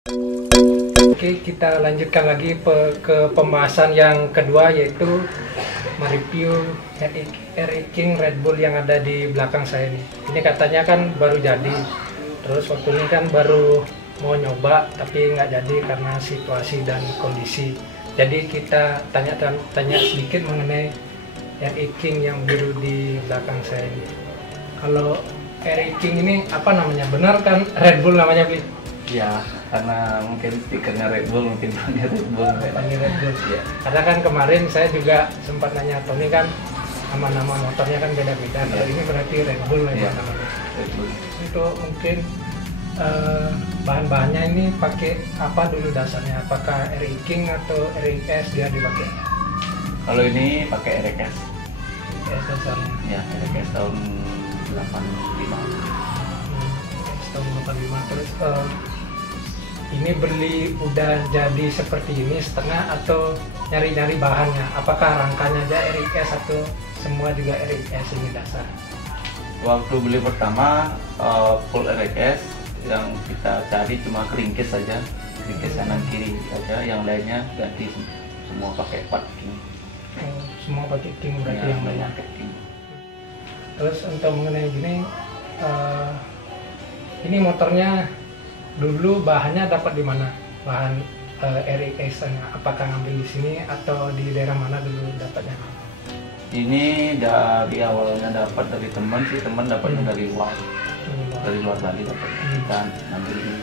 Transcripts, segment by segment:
Oke, kita lanjutkan lagi ke pembahasan yang kedua, yaitu mereview RE King Red Bull yang ada di belakang saya ini. Ini katanya kan baru jadi, terus waktu ini kan baru mau nyoba tapi nggak jadi karena situasi dan kondisi. Jadi kita tanya sedikit mengenai RE King yang biru di belakang saya ini. Kalau RE King ini apa namanya? Benar kan Red Bull namanya, Bi? Ya, karena mungkin stikernya Red Bull, mungkin panggil Red Bull. Panggil Red Bull. Ya. Karena kan kemarin saya juga sempat nanya Tony kan, nama-nama motornya kan beda-beda. Kalau ini berarti Red Bull lah ya namanya. Red Bull. Untuk mungkin bahan-bahannya ini pakai apa dulu dasarnya? Apakah RE King atau RES dia dipakai? Kalau ini pakai RES. RES dasarnya. Ya, RES tahun 85. Tahun 85. Terus ini beli udah jadi seperti ini setengah atau nyari-nyari bahannya? Apakah rangkanya aja RES atau semua juga RES ini dasar? Waktu beli pertama full RES, yang kita cari cuma keringkis saja, keringkis kanan kiri saja, yang lainnya ganti semua pakai part King. Oh, semua pakai King berarti Ya, yang banyak. pakai King. Terus untuk mengenai gini, ini motornya dulu bahannya dapat di mana? Bahan RES-nya apakah ngambil di sini atau di daerah mana dulu dapatnya? Ini dari awalnya dapat dari teman sih, teman dapatnya dari luar Bali dapat. Kita ngambil ini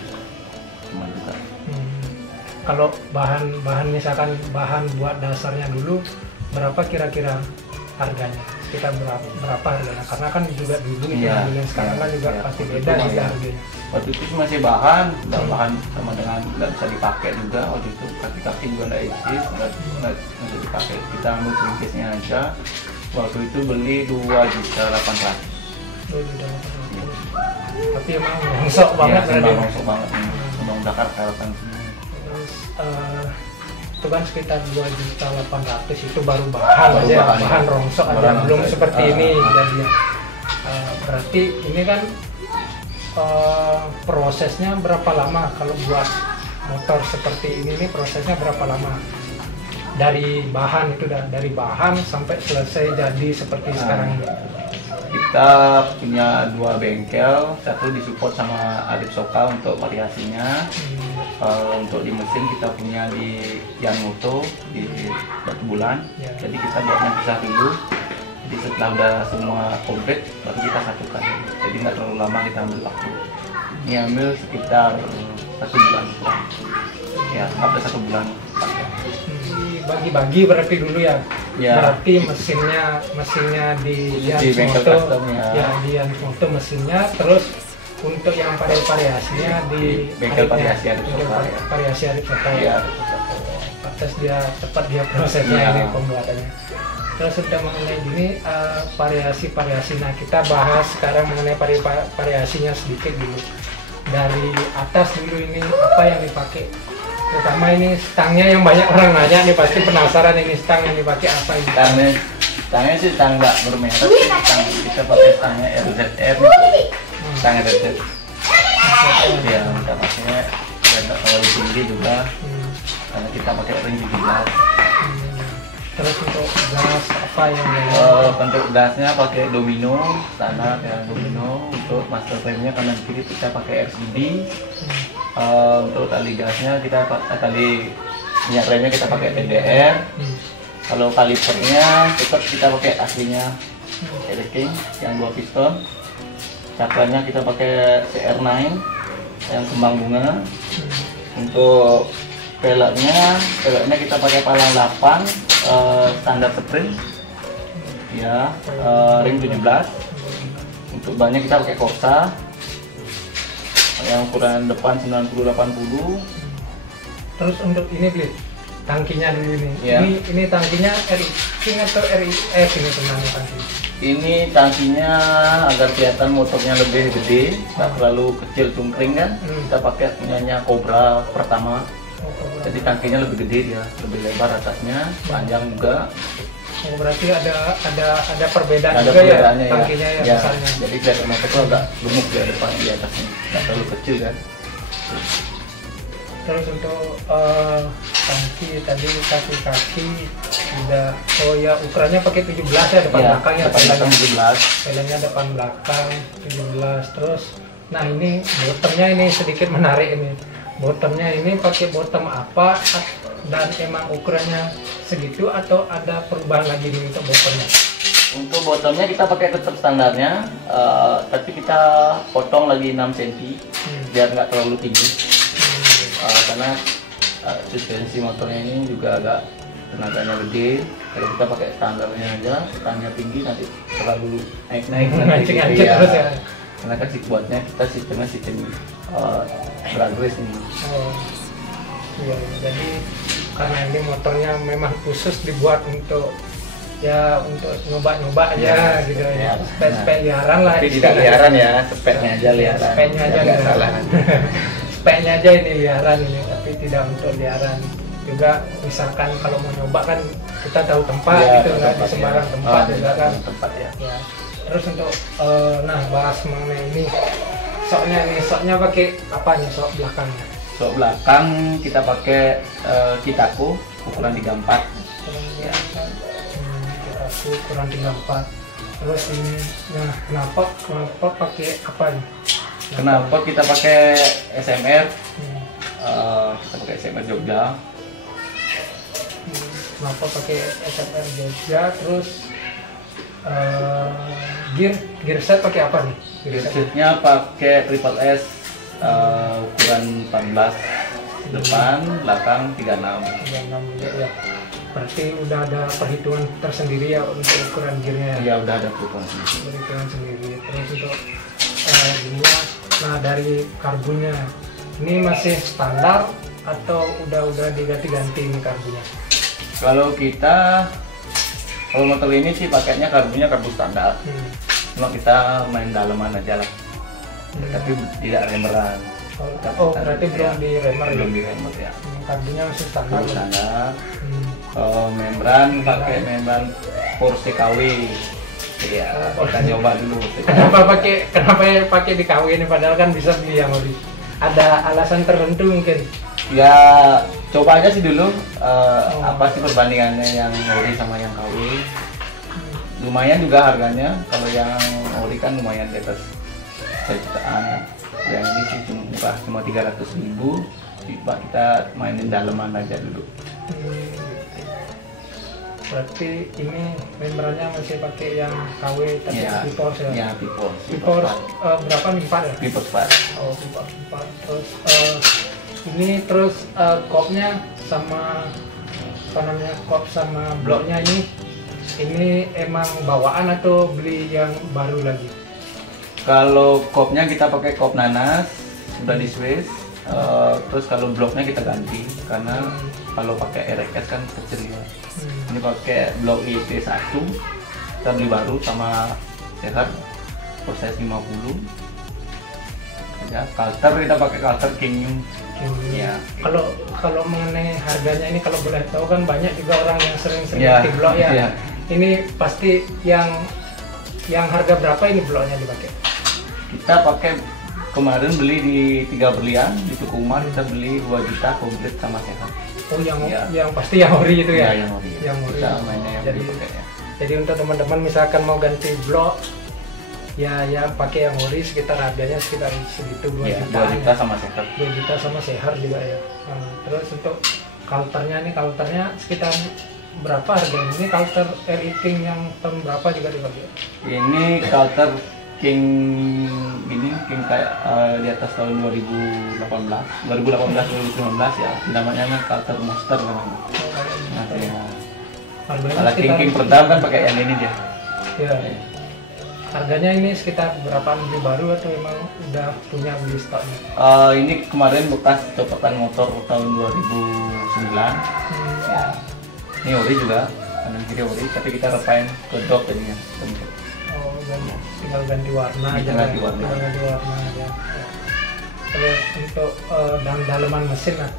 teman juga. Kalau bahan misalkan bahan buat dasarnya dulu berapa kira-kira harganya? Sekitar berapa harganya? Karena kan juga dulu Iya, yang sekarang kan juga iya. pasti Itu beda masih- juga harganya. Waktu itu masih bahan, bahan sama dengan nggak bisa dipakai juga. Waktu itu kaki-kaki juga nggak eksis, nggak bisa dipakai. Kita ambil keringkisnya aja. Waktu itu beli 2.800.000. Dulu udah 800. Tapi emang rongsok banget Ya, berarti. langsung banget nih. Memang Dakar kawasan sini. Terus itu kan sekitar 2.800.000 itu baru bahan Baru aja, bahan, bahan ya. rongsok aja, Bahan belum rongsok. seperti ini jadinya. Berarti ini kan prosesnya berapa lama kalau buat motor seperti ini prosesnya berapa lama? Dari bahan itu dari bahan sampai selesai jadi seperti sekarang ini. Kita punya 2 bengkel, satu disupport sama Adip Soka untuk variasinya. Untuk di mesin kita punya di Yanmoto di Batu Bulan. Ya. Jadi kita buatnya pisah dulu. Jadi setelah udah semua komplit baru kita satukan. Jadi nggak terlalu lama kita ambil waktu. Ini ambil sekitar 1 bulan. Ya, hampir 1 bulan. Bagi-bagi berarti dulu ya. Ya. Berarti mesinnya di bengkel Yanmoto, custom ya. ya di Yanmoto mesinnya, terus untuk yang variasinya di Bengkel Adipnya. variasi Adip Bengkel Soka, ya. variasi Adip Soka. Iya. Atas dia cepat dia prosesnya Iya. ini pembuatannya. Terus sudah mengenai gini variasi. Nah kita bahas sekarang mengenai variasinya sedikit dulu. Dari atas dulu ini apa yang dipakai? Terutama ini stangnya yang banyak orang nanya nih, pasti penasaran ini stang yang dipakai apa ini? Stangnya sih stang nggak bermerek, kita pakai stangnya RZR, stang RZR. Ya, kita pakainya nggak terlalu tinggi juga, karena kita pakai ring 17. Terus untuk gas apa yang Untuk gasnya pakai domino, standar ya domino. Untuk master frame-nya kanan kiri kita pakai RCD. Untuk tali gasnya tali minyak remnya kita pakai TDR. Kalau kalipernya tetap kita pakai aslinya RE King yang 2 piston. Cakranya kita pakai CR9 yang kembang bunga. Untuk peleknya kita pakai palang 8 standar sprint ya, ring 17. Untuk bannya kita pakai Corsa yang ukuran depan 90-80. Terus untuk ini beli tangkinya dulu ini. Ya. Ini tangkinya RE King atau RES ini sebenarnya tangki? Ini tangkinya agar kelihatan motornya lebih gede, nggak terlalu kecil cungkring kan. Kita pakai punyanya Cobra pertama. Jadi tangkinya lebih gede dia, lebih lebar atasnya, panjang juga. Oh, berarti ada perbedaan Ada juga ya perbedaannya ya. tangkinya ya, Ya, besarnya. jadi kelihatan motor itu agak gemuk di depan di atasnya, nggak terlalu kecil kan. Terus untuk kaki tadi, kaki udah, oh ya ukurannya pakai 17 ya, depan belakang ya, depan belakang 17. pelengnya depan belakang 17. Terus nah ini bottomnya ini sedikit menarik ini. Bottomnya ini pakai bottom apa, dan emang ukurannya segitu atau ada perubahan lagi nih untuk bottomnya? Untuk bottomnya kita pakai tetap standarnya, tapi kita potong lagi 6 cm biar nggak terlalu tinggi. Karena suspensi motornya ini juga agak tenaganya gede. Kalau kita pakai standarnya aja, standarnya tinggi, nanti terlalu naik-naik nanti gitu ya. Terus ya. Karena kan buatnya kita sistemnya sistem drag race nih. Oh, iya, jadi karena ini motornya memang khusus dibuat untuk ya untuk nyoba-nyoba aja gitu ya, spek-spek liaran lah. Tapi tidak liaran ya, speknya aja liaran. Speknya aja nggak salah. Speknya aja ini liaran ini, tapi tidak untuk liaran. Juga misalkan kalau mau nyoba kan kita tahu tempat Ya, gitu nggak di sembarang tempat juga kan. Tempat ya. Ya. Terus untuk nah bahas mengenai ini soknya pakai apa nih sok belakangnya? Sok belakang kita pakai Kitako ukuran 34. Ya. Kitako ukuran 34. Terus ini, nah kenapa pakai apa nih? Kenapa kita pakai SMR? Kita pakai SMR Jogja. Kenapa pakai SMR Jogja? Terus gear set pakai apa nih? Gearsetnya pakai Triple S ukuran 14 depan, belakang 36. 36 juga ya. Berarti udah ada perhitungan tersendiri ya untuk ukuran gearnya. Ya udah ada perhitungan Sendiri. Terus untuk gininya, nah dari karbonnya ini masih standar atau udah diganti-ganti ini karbonnya? Kalau motor ini sih pakainya karbonnya karbon standar. Cuma kita main daleman aja lah. Tapi tidak remeran. Oh berarti belum di remer ya? Belum di remer ya. Karbonnya masih standar. Standar. Membran pakai membran Porsche KW. Iya, kita nyoba dulu. Kenapa pakai di KW ini padahal kan bisa beli yang ori? Ada alasan tertentu mungkin? Ya coba aja sih dulu apa sih perbandingannya yang ori sama yang KW. Lumayan juga harganya, kalau yang ori kan lumayan di atas 1 jutaan. Yang ini sih cuma 300.000. Coba kita mainin daleman aja dulu. Berarti ini membrannya masih pakai yang KW tapi Ya, Vipors ya? Ya, Vipors. Vipors berapa nih? 4 ya? Vipors 4. Oh, Vipors 4. Terus ini terus kopnya sama apa namanya, kop sama bloknya ini emang bawaan atau beli yang baru lagi? Kalau kopnya kita pakai kop nanas, sudah di Swiss. Terus kalau bloknya kita ganti karena kalau pakai RX kan kecil ya. Ini pakai blok IT1, kita beli baru sama sehat, proses 50. Ya, Calter kita pakai Calter King. Ya. Kalau mengenai harganya ini kalau boleh tahu kan banyak juga orang yang sering-sering Ya, ganti blok ya. ya. Ini pasti yang harga berapa ini bloknya dipakai? Kita pakai kemarin beli di 3 berlian di Tukumar, kita beli 2 juta komplit sama sehat. Oh yang Ya. yang pasti yang ori itu ya? Ya, yang ori. Yang ori. Kita mainnya yang Jadi dipakai ya. Jadi untuk teman-teman misalkan mau ganti blok ya pakai yang ori sekitar harganya sekitar segitu 2 Ya, juta. 2 juta sama sehat. 2 juta sama sehat juga ya. Nah, terus untuk kalternya sekitar berapa harganya? Ini kalter RI King yang tahun berapa juga dipakai? Ini Calter King ini King kayak di atas tahun 2019 ya. Namanya Calter Monster namanya. Nah, ya. Kalau King Perdam kan pakai yang ini dia. Ya. Harganya ini sekitar berapaan, beli baru atau emang udah punya beli stoknya? Ini kemarin bekas copotan motor tahun 2009. Ya. Ini ori juga, kanan kiri ori, tapi kita repaint ke dop jadinya. Oh, tinggal ganti warna aja. Tinggal ganti warna. Tinggal ganti warna aja. Ya. Terus untuk daleman mesin lah,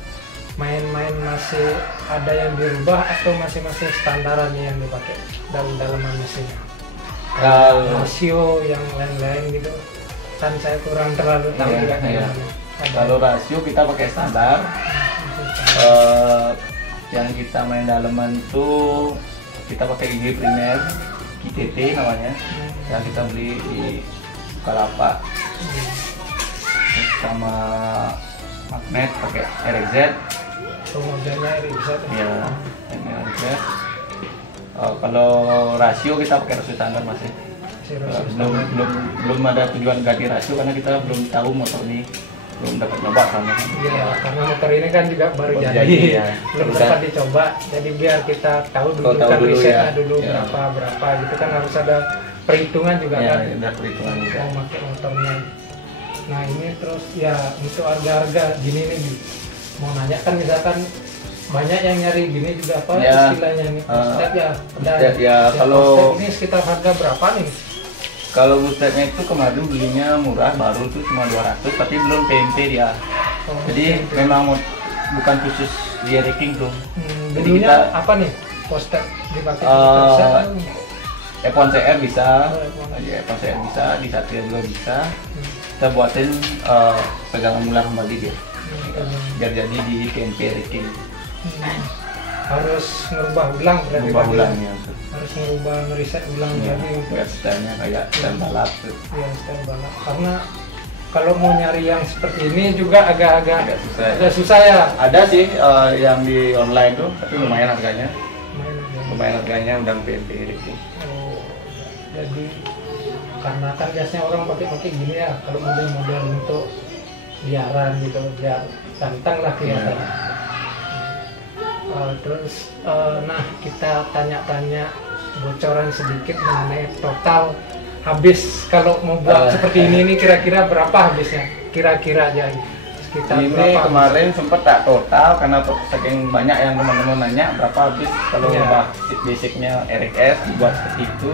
main-main masih ada yang dirubah atau masih standaran yang dipakai dalam daleman mesinnya? Kalau Rasio yang lain-lain gitu kan saya kurang terlalu tahu Iya, juga iya. gimana. Kalau rasio kita pakai standar, Yang kita main daleman tuh kita pakai gigi primer, GTT namanya, yang kita beli di Bukalapak, sama magnet pakai RXZ. Modelnya RXZ Ya, RXZ. Kalau rasio kita pakai rasio standar masih. Belum ada tujuan ganti rasio karena kita belum tahu motor ini, belum dapat nyoba sama. Iya, karena motor ini kan juga baru jadi, ya. belum dapat dicoba. Jadi biar kita tahu dulu kan dulu risetnya ya. dulu Ya. berapa gitu kan, harus ada perhitungan juga Ya, kan. ada perhitungan juga. Mau pakai motornya. Nah ini terus ya untuk harga-harga gini nih, Bi. Mau nanya kan misalkan banyak yang nyari gini juga apa Ya, istilahnya nih? Step ya. step ya, kalau- step ini sekitar harga berapa nih? Kalau bootstrapnya itu kemarin belinya murah, baru tuh cuma 200, tapi belum PMP dia. Oh, Jadi PMP. memang bukan khusus dia racking tuh. Jadi Dulunya kita- apa nih? Poster dipakai Eh, F1 CR bisa, Oh, F1. ya, F1 CR bisa, di Satria juga bisa. Hmm. Kita buatin pegangan ular kembali dia, biar jadi di PMP racking. Harus ngerubah ulang berarti Berubah kan? ulangnya, Harus ngerubah ngeriset ulang ya, jadi biar stylenya kayak style balap tuh. ya style balap. Karena kalau mau nyari yang seperti ini juga agak-agak Agak susah. agak susah ya. Ada sih yang di online tuh, tapi lumayan harganya. Main aja. Lumayan harganya udah PMP racking. Oh, jadi karena kan biasanya orang pakai gini ya, kalau model-model untuk liaran gitu, biar ganteng lah kelihatan. Terus, nah kita tanya-tanya bocoran sedikit mengenai total habis kalau mau buat seperti ini kira-kira berapa habisnya? Kira-kira aja sekitar Ini berapa? kemarin sempet tak total karena saking banyak yang teman-teman nanya berapa habis kalau Ya. ubah basicnya RX dibuat seperti itu.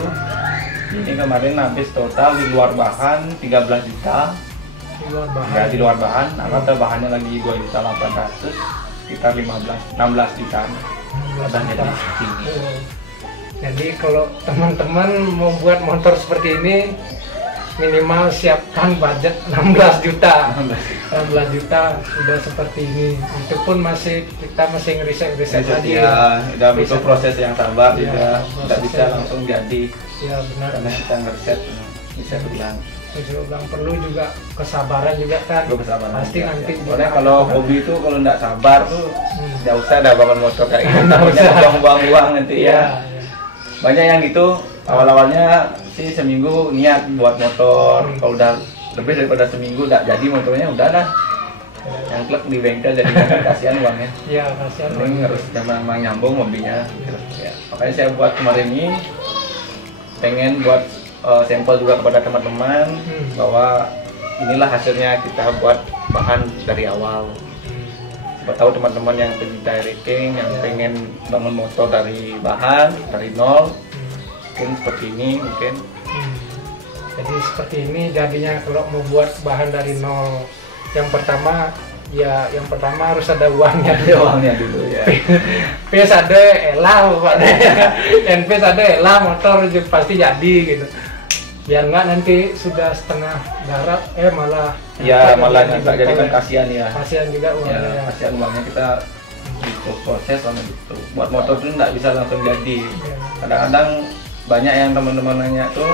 Ini kemarin habis total di luar bahan 13 juta. Di luar bahan. Ya di luar bahan, anggap bahannya lagi 2.800.000, sekitar 16 jutaan. Udah jadi seperti ini. Oh. Jadi kalau teman-teman mau buat motor seperti ini minimal siapkan budget 16 juta. 16 juta sudah seperti ini. Itu pun kita masih ngeriset-ngeriset lagi. Ya, udah butuh Riset. proses yang sabar Ya, juga, nggak bisa prosesnya. langsung jadi Ya benar. karena kita ngeriset bisa ulang. Ulang perlu juga kesabaran juga kan. Perlu kesabaran Pasti juga, nanti ya. Soalnya kalau hobi itu kalau nggak sabar tuh nggak usah ada bangun motor kayak gitu. Nggak Takutnya usah. buang-buang uang nanti Iya. ya. Banyak yang gitu awal-awalnya sih seminggu niat buat motor, kalau udah lebih daripada seminggu udah jadi motornya udah dah yang klek di bengkel jadi kasihan uangnya. Ya kasihan. Ini harus memang nyambung mobilnya. Ya. Makanya saya buat kemarin ini pengen buat sampel juga kepada teman-teman bahwa inilah hasilnya kita buat bahan dari awal. Siapa tahu teman-teman yang pencinta racing yang pengen bangun motor dari bahan dari nol mungkin seperti ini mungkin. Jadi seperti ini jadinya kalau mau buat bahan dari nol. Yang pertama harus ada uangnya Ada uangnya dulu ya. PS ada elah pokoknya. NPS ada elah motor pasti jadi gitu. Biar nggak nanti sudah setengah garap malah Ya malah jadi nggak jadi kan bengkel. kasihan ya. Kasihan juga uangnya. Ya, kasihan uangnya kita butuh proses sama gitu. Buat motor tuh nggak bisa langsung jadi. Ya. Kadang-kadang banyak yang teman-teman nanya tuh,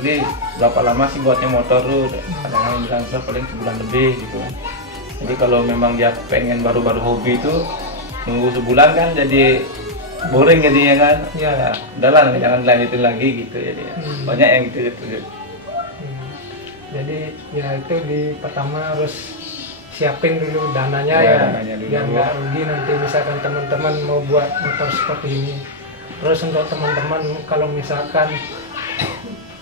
beli berapa lama sih buatnya motor tuh? Kadang-kadang bilang "Udah, paling sebulan lebih gitu. Jadi kalau memang dia pengen baru-baru hobi itu nunggu sebulan kan jadi boring jadinya kan. Iya. Ya, udahlah jangan lanjutin lagi gitu jadi. Banyak yang gitu. Jadi ya itu pertama harus siapin dulu dananya Ya, ya, dananya dulu. biar nggak rugi nanti misalkan teman-teman mau buat motor seperti ini. Terus untuk teman-teman kalau misalkan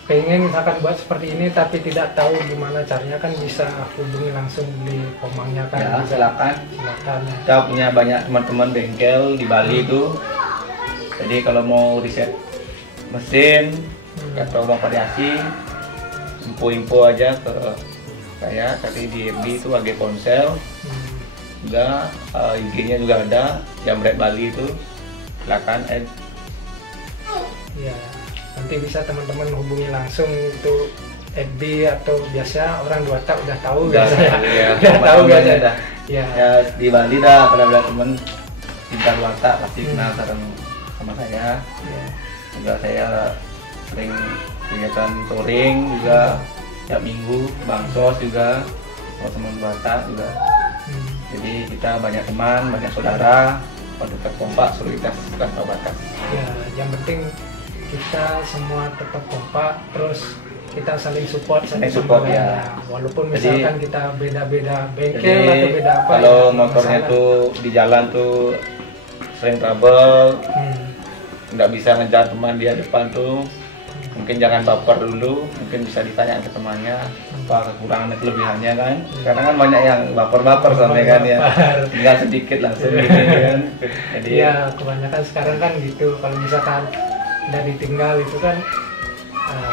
pengen misalkan buat seperti ini tapi tidak tahu gimana caranya kan bisa hubungi langsung beli komangnya kan. Ya, Bisa. silakan. Silakan. Kita punya banyak teman-teman bengkel di Bali itu. Jadi kalau mau riset mesin atau mau variasi, info-info aja ke saya. Tadi di FB itu AG Ponsel juga, IG-nya juga ada, Jamret Bali itu. Silakan Ya, nanti bisa teman-teman hubungi langsung untuk FB atau biasa orang dua tak udah tahu Udah biasanya. tahu, ya. Udah tahu Teman-temannya biasanya. dah. Ya. Ya di Bali dah pada ada teman cinta watak pasti kenal sama saya. Ya. Juga saya sering kegiatan touring juga tiap minggu, bangsos juga sama teman watak juga. Hmm. Jadi kita banyak teman, banyak saudara, dekat kompak, solidaritas tanpa batas. Ya, yang penting kita semua tetap kompak, terus kita saling support, Saling support, ya. Walaupun Jadi- misalkan kita beda-beda bengkel Jadi atau beda apa. kalau ya, motornya masalah. tuh di jalan tuh sering trouble, Hmm. nggak bisa ngejar teman dia depan tuh, mungkin jangan baper dulu, mungkin bisa ditanya ke temannya apa kekurangan dan kelebihannya kan. Karena kan banyak yang baper-baper sampai kan ya, Baper. tinggal sedikit langsung gini kan. Jadi Iya, kebanyakan sekarang kan gitu. Kalau misalkan udah ditinggal itu kan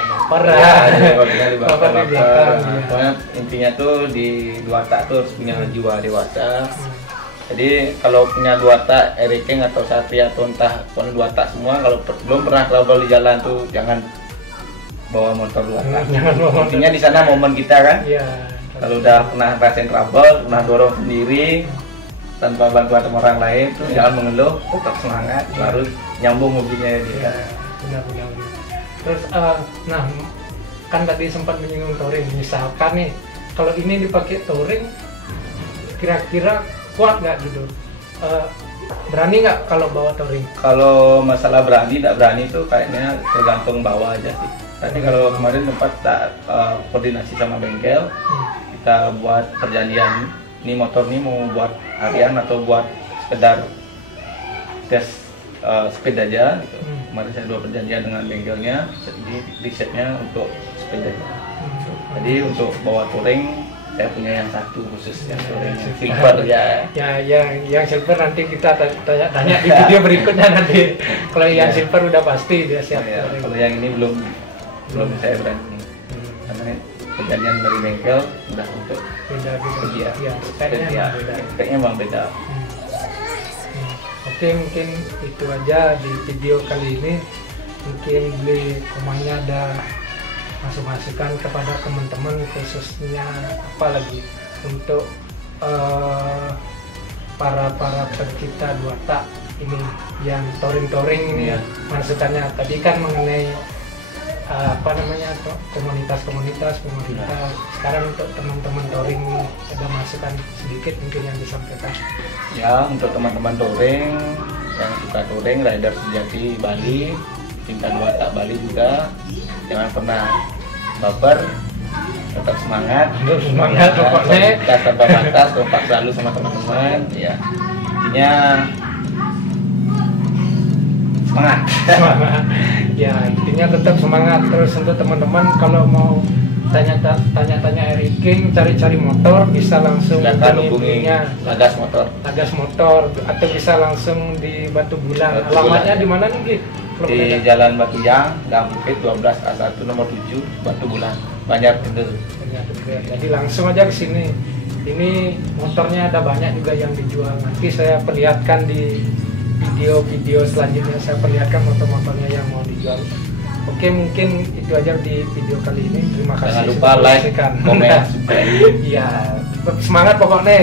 baper ya, lah. jadi kalau kita di Baper di baper-baper, belakang. nah, Ya. pokoknya intinya tuh di dua tak tuh harus punya jiwa dewasa. Hmm. Jadi kalau punya dua tak, Eriking atau Satria atau entah pun dua tak semua, kalau belum pernah trouble di jalan tuh jangan bawa motor dua tak. Jangan bawa motor. Intinya di sana momen kita kan. Iya. Kalau udah pernah rasain trouble, pernah dorong sendiri tanpa bantuan sama orang lain, tuh jangan mengeluh, tetap semangat, baru nyambung mobilnya Iya, dia. benar-benar. Terus, nah, kan tadi sempat menyinggung touring. Misalkan nih, kalau ini dipakai touring, kira-kira kuat nggak gitu? Berani nggak kalau bawa touring? Kalau masalah berani, tidak berani itu kayaknya tergantung bawa aja sih. Tapi kalau kemarin tempat koordinasi sama bengkel, kita buat perjanjian, ini motor ini mau buat harian atau buat sekedar tes speed aja gitu. Kemarin saya buat perjanjian dengan bengkelnya, jadi risetnya untuk speed aja. Jadi untuk bawa touring saya punya yang satu khusus yang touring yang silver ya. Ya, yang silver nanti kita tanya di video berikutnya nanti. Kalau yang Ya. silver udah pasti dia siap Ya, touring. kalau yang ini belum saya berani. Karena perjanjian dari bengkel udah untuk Beda-beda. Iya. Ya, speknya ya, emang beda. speknya memang beda. Oke, mungkin itu aja di video kali ini. Mungkin beli komanya ada masukan kepada teman-teman, khususnya apa lagi untuk para pecinta dua tak ini yang touring ini. Iya. Masukannya tadi kan mengenai apa namanya komunitas pemerintah. Sekarang untuk teman-teman touring ada masukan sedikit mungkin yang disampaikan. Ya, untuk teman-teman touring yang suka touring, rider sejati Bali, cinta dua tak Bali juga, jangan pernah baper, tetap semangat. Tetap semangat, Ya, pokoknya. kita tanpa batas, kompak selalu sama teman-teman. Ya, intinya semangat. Semangat. Ya, intinya tetap semangat. Terus untuk teman-teman kalau mau tanya-tanya Eriking, cari-cari motor bisa langsung Silakan hubungi belinya Lagas Motor Lagas Motor atau bisa langsung di Batu Bulan. Batu Alamatnya Bulan. di mana nih, Gi? Kalau di boleh tahu. Jalan Batuyang, Gang Bukit 12 A1 nomor 7, Batu Bulan, Banjar Kendel. Jadi langsung aja ke sini. Ini motornya ada banyak juga yang dijual. Nanti saya perlihatkan di video-video selanjutnya, saya perlihatkan motor-motornya yang mau dijual. Oke, mungkin itu aja di video kali ini. Terima kasih. Jangan lupa sudah like, menyaksikan. komen, subscribe. Iya, tetap semangat pokoknya.